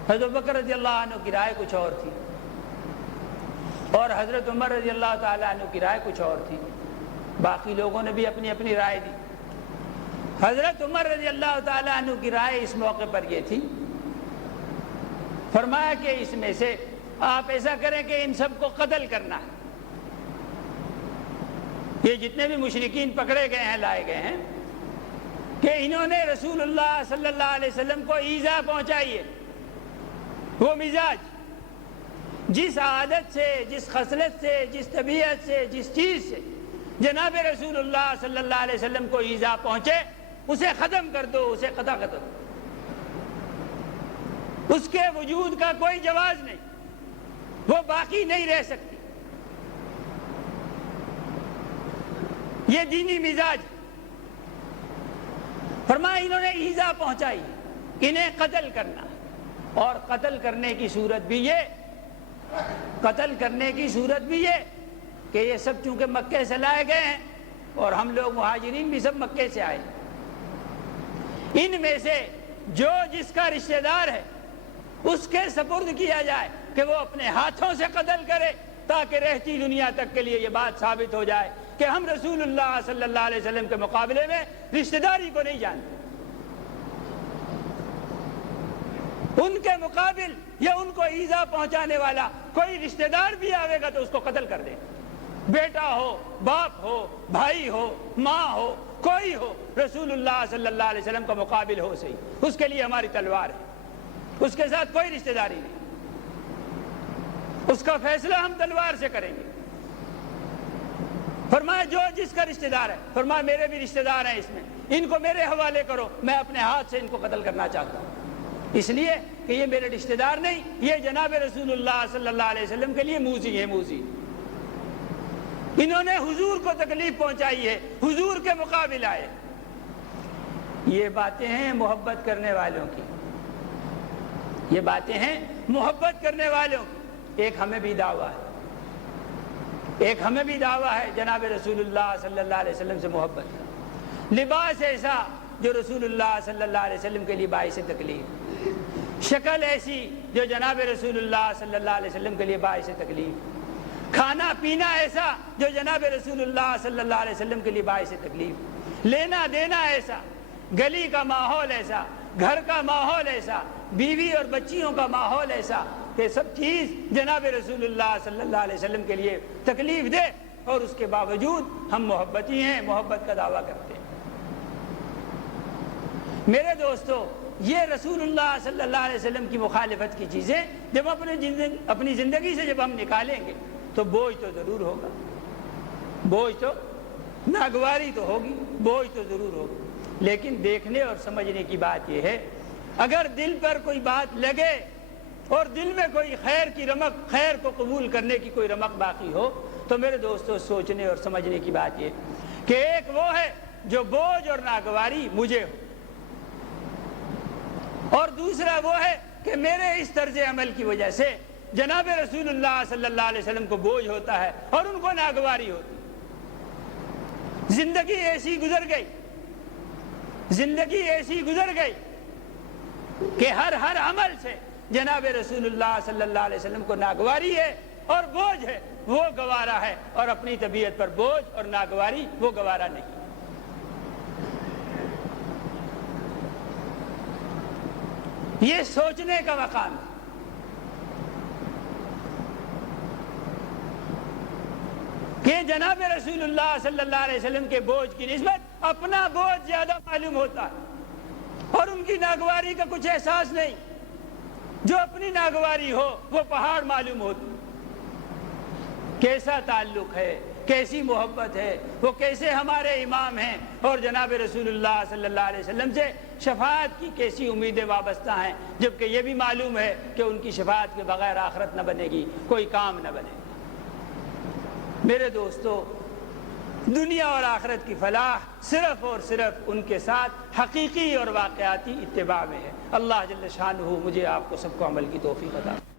حضرت بکر رضی اللہ عنہ کی رائے کچھ اور تھی، اور حضرت عمر رضی اللہ تعالیٰ عنہ کی رائے کچھ اور تھی، باقی لوگوں نے بھی اپنی اپنی رائے دی۔ حضرت عمر رضی اللہ تعالیٰ عنہ کی رائے اس موقع پر یہ تھی، فرمایا کہ اس میں سے آپ ایسا کریں کہ ان سب کو قتل کرنا ہے، یہ جتنے بھی مشرکین پکڑے گئے ہیں، لائے گئے ہیں، کہ انہوں نے رسول اللہ صلی اللہ علیہ وسلم کو ایذا پہنچائی ہے۔ وہ مزاج، جس عادت سے، جس خصلت سے، جس طبیعت سے، جس چیز سے جناب رسول اللہ صلی اللہ علیہ وسلم کو ایذا پہنچے، اسے ختم کر دو، اسے قطع کر دو، اس کے وجود کا کوئی جواز نہیں، وہ باقی نہیں رہ سکتی۔ یہ دینی مزاج۔ فرمایا انہوں نے ایذا پہنچائی، انہیں قتل کرنا، اور قتل کرنے کی صورت بھی یہ، قتل کرنے کی صورت بھی یہ کہ یہ سب چونکہ مکے سے لائے گئے ہیں اور ہم لوگ مہاجرین بھی سب مکے سے آئے، ان میں سے جو جس کا رشتہ دار ہے اس کے سپرد کیا جائے کہ وہ اپنے ہاتھوں سے قتل کرے، تاکہ رہتی دنیا تک کے لیے یہ بات ثابت ہو جائے کہ ہم رسول اللہ صلی اللہ علیہ وسلم کے مقابلے میں رشتہ داری کو نہیں جانتے۔ ان کے مقابل یا ان کو ایذا پہنچانے والا کوئی رشتہ دار بھی آئے گا تو اس کو قتل کر دیں، بیٹا ہو، باپ ہو، بھائی ہو، ماں ہو، کوئی ہو، رسول اللہ صلی اللہ علیہ وسلم کا مقابل ہو صحیح، اس کے لیے ہماری تلوار ہے، اس کے ساتھ کوئی رشتہ داری نہیں، اس کا فیصلہ ہم تلوار سے کریں گے۔ فرمایا جو جس کا رشتہ دار ہے، فرمایا میرے بھی رشتہ دار ہیں اس میں، ان کو میرے حوالے کرو، میں اپنے ہاتھ سے ان کو قتل کرنا چاہتا ہوں، اس لیے کہ یہ میرے رشتہ دار نہیں، یہ جناب رسول اللہ صلی اللہ علیہ وسلم کے لیے موذی ہے، موذی۔ انہوں نے حضور کو تکلیف پہنچائی ہے، حضور کے مقابل آئے۔ یہ باتیں ہیں محبت کرنے والوں کی، یہ باتیں ہیں محبت کرنے والوں کی۔ ایک ہمیں بھی دعویٰ ہے، ایک ہمیں بھی دعویٰ ہے جناب رسول اللہ صلی اللہ علیہ وسلم سے محبت کا۔ لباس ایسا جو رسول اللہ صلی اللہ علیہ وسلم کے لیے باعث تکلیف، شکل ایسی جو جناب رسول اللہ صلی اللہ علیہ وسلم کے لیے باعث تکلیف، کھانا پینا ایسا جو جناب رسول اللہ صلی اللہ علیہ وسلم کے لیے باعث تکلیف، لینا دینا ایسا، گلی کا ماحول ایسا، گھر کا ماحول ایسا، بیوی اور بچیوں کا ماحول ایسا کہ سب چیز جناب رسول اللہ صلی اللہ علیہ وسلم کے لیے تکلیف دے، اور اس کے باوجود ہم محبتی ہیں، محبت کا دعویٰ کرتے ہیں۔ میرے دوستو، یہ رسول اللہ صلی اللہ علیہ وسلم کی مخالفت کی چیزیں جب اپنی زندگی سے جب ہم نکالیں گے تو بوجھ تو ضرور ہوگا، بوجھ تو، ناگواری تو ہوگی، بوجھ تو ضرور ہوگی، لیکن دیکھنے اور سمجھنے کی بات یہ ہے، اگر دل پر کوئی بات لگے اور دل میں کوئی خیر کی رمق، خیر کو قبول کرنے کی کوئی رمق باقی ہو، تو میرے دوستو سوچنے اور سمجھنے کی بات یہ کہ ایک وہ ہے جو بوجھ اور ناگواری مجھے ہو، اور دوسرا وہ ہے کہ میرے اس طرز عمل کی وجہ سے جناب رسول اللہ صلی اللہ علیہ وسلم کو بوجھ ہوتا ہے اور ان کو ناگواری ہوتی ہے۔ زندگی ایسی گزر گئی، زندگی ایسی گزر گئی کہ ہر عمل سے جناب رسول اللہ صلی اللہ علیہ وسلم کو ناگواری ہے اور بوجھ ہے، وہ گوارا ہے، اور اپنی طبیعت پر بوجھ اور ناگواری وہ گوارا نہیں۔ یہ سوچنے کا مقام ہے کہ جناب رسول اللہ صلی اللہ علیہ وسلم کے بوجھ کی نسبت اپنا بوجھ زیادہ معلوم ہوتا ہے، اور ان کی ناگواری کا کچھ احساس نہیں۔ جو اپنی ناگواری ہو وہ پہاڑ معلوم ہوتی۔ کیسا تعلق ہے، کیسی محبت ہے، وہ کیسے ہمارے امام ہیں، اور جناب رسول اللہ صلی اللہ علیہ وسلم سے شفاعت کی کیسی امیدیں وابستہ ہیں، جبکہ یہ بھی معلوم ہے کہ ان کی شفاعت کے بغیر آخرت نہ بنے گی، کوئی کام نہ بنے گا۔ میرے دوستو، دنیا اور آخرت کی فلاح صرف اور صرف ان کے ساتھ حقیقی اور واقعاتی اتباع میں ہے۔ اللہ جل شانہ مجھے آپ کو سب کو عمل کی توفیق عطا فرمائے۔